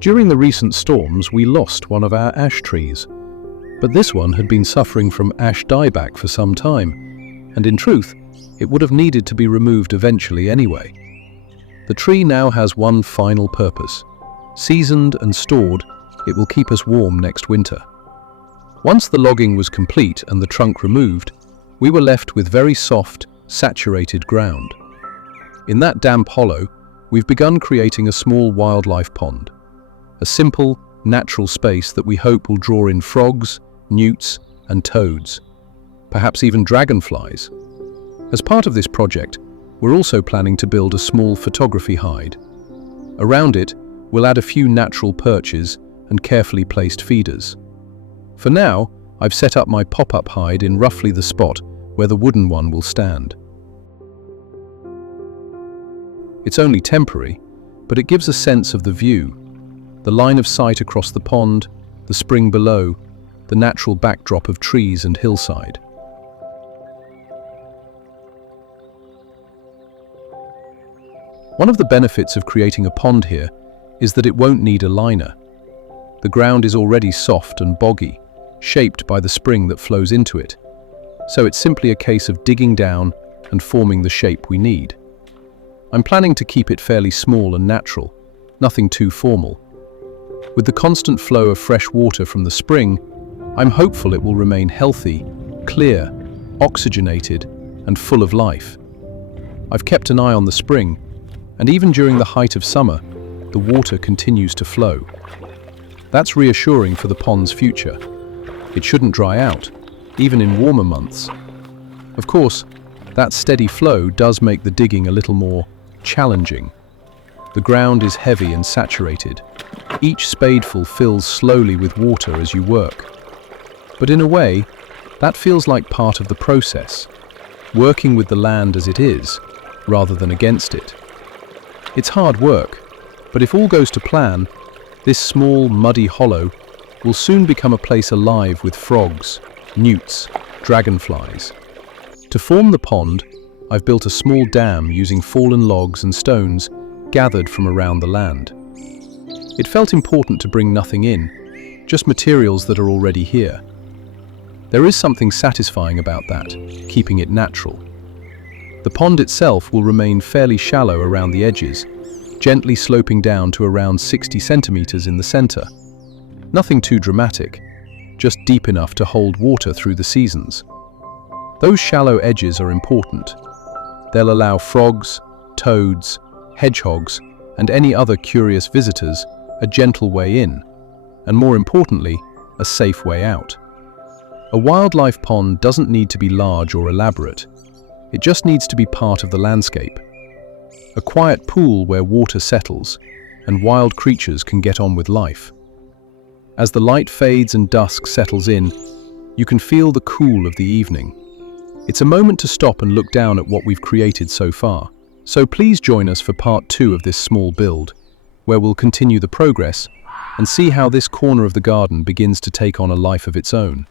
During the recent storms, we lost one of our ash trees, but this one had been suffering from ash dieback for some time, and in truth, it would have needed to be removed eventually anyway. The tree now has one final purpose. Seasoned and stored, it will keep us warm next winter. Once the logging was complete and the trunk removed, we were left with very soft, saturated ground. In that damp hollow, we've begun creating a small wildlife pond. A simple, natural space that we hope will draw in frogs, newts, and toads, perhaps even dragonflies. As part of this project, we're also planning to build a small photography hide. Around it, we'll add a few natural perches and carefully placed feeders. For now, I've set up my pop-up hide in roughly the spot where the wooden one will stand. It's only temporary, but it gives a sense of the view. The line of sight across the pond, the spring below, the natural backdrop of trees and hillside. One of the benefits of creating a pond here is that it won't need a liner. The ground is already soft and boggy, shaped by the spring that flows into it. So it's simply a case of digging down and forming the shape we need. I'm planning to keep it fairly small and natural, nothing too formal. With the constant flow of fresh water from the spring, I'm hopeful it will remain healthy, clear, oxygenated, and full of life. I've kept an eye on the spring, and even during the height of summer, the water continues to flow. That's reassuring for the pond's future. It shouldn't dry out, even in warmer months. Of course, that steady flow does make the digging a little more challenging. The ground is heavy and saturated. Each spadeful fills slowly with water as you work. But in a way, that feels like part of the process, working with the land as it is, rather than against it. It's hard work, but if all goes to plan, this small, muddy hollow will soon become a place alive with frogs, newts, dragonflies. To form the pond, I've built a small dam using fallen logs and stones gathered from around the land. It felt important to bring nothing in, just materials that are already here. There is something satisfying about that, keeping it natural. The pond itself will remain fairly shallow around the edges, gently sloping down to around 60 centimeters in the center. Nothing too dramatic, just deep enough to hold water through the seasons. Those shallow edges are important. They'll allow frogs, toads, hedgehogs, and any other curious visitors a gentle way in, and more importantly, a safe way out. A wildlife pond doesn't need to be large or elaborate. It just needs to be part of the landscape. A quiet pool where water settles and wild creatures can get on with life. As the light fades and dusk settles in, you can feel the cool of the evening. It's a moment to stop and look down at what we've created so far. So please join us for part 2 of this small build, where we'll continue the progress and see how this corner of the garden begins to take on a life of its own.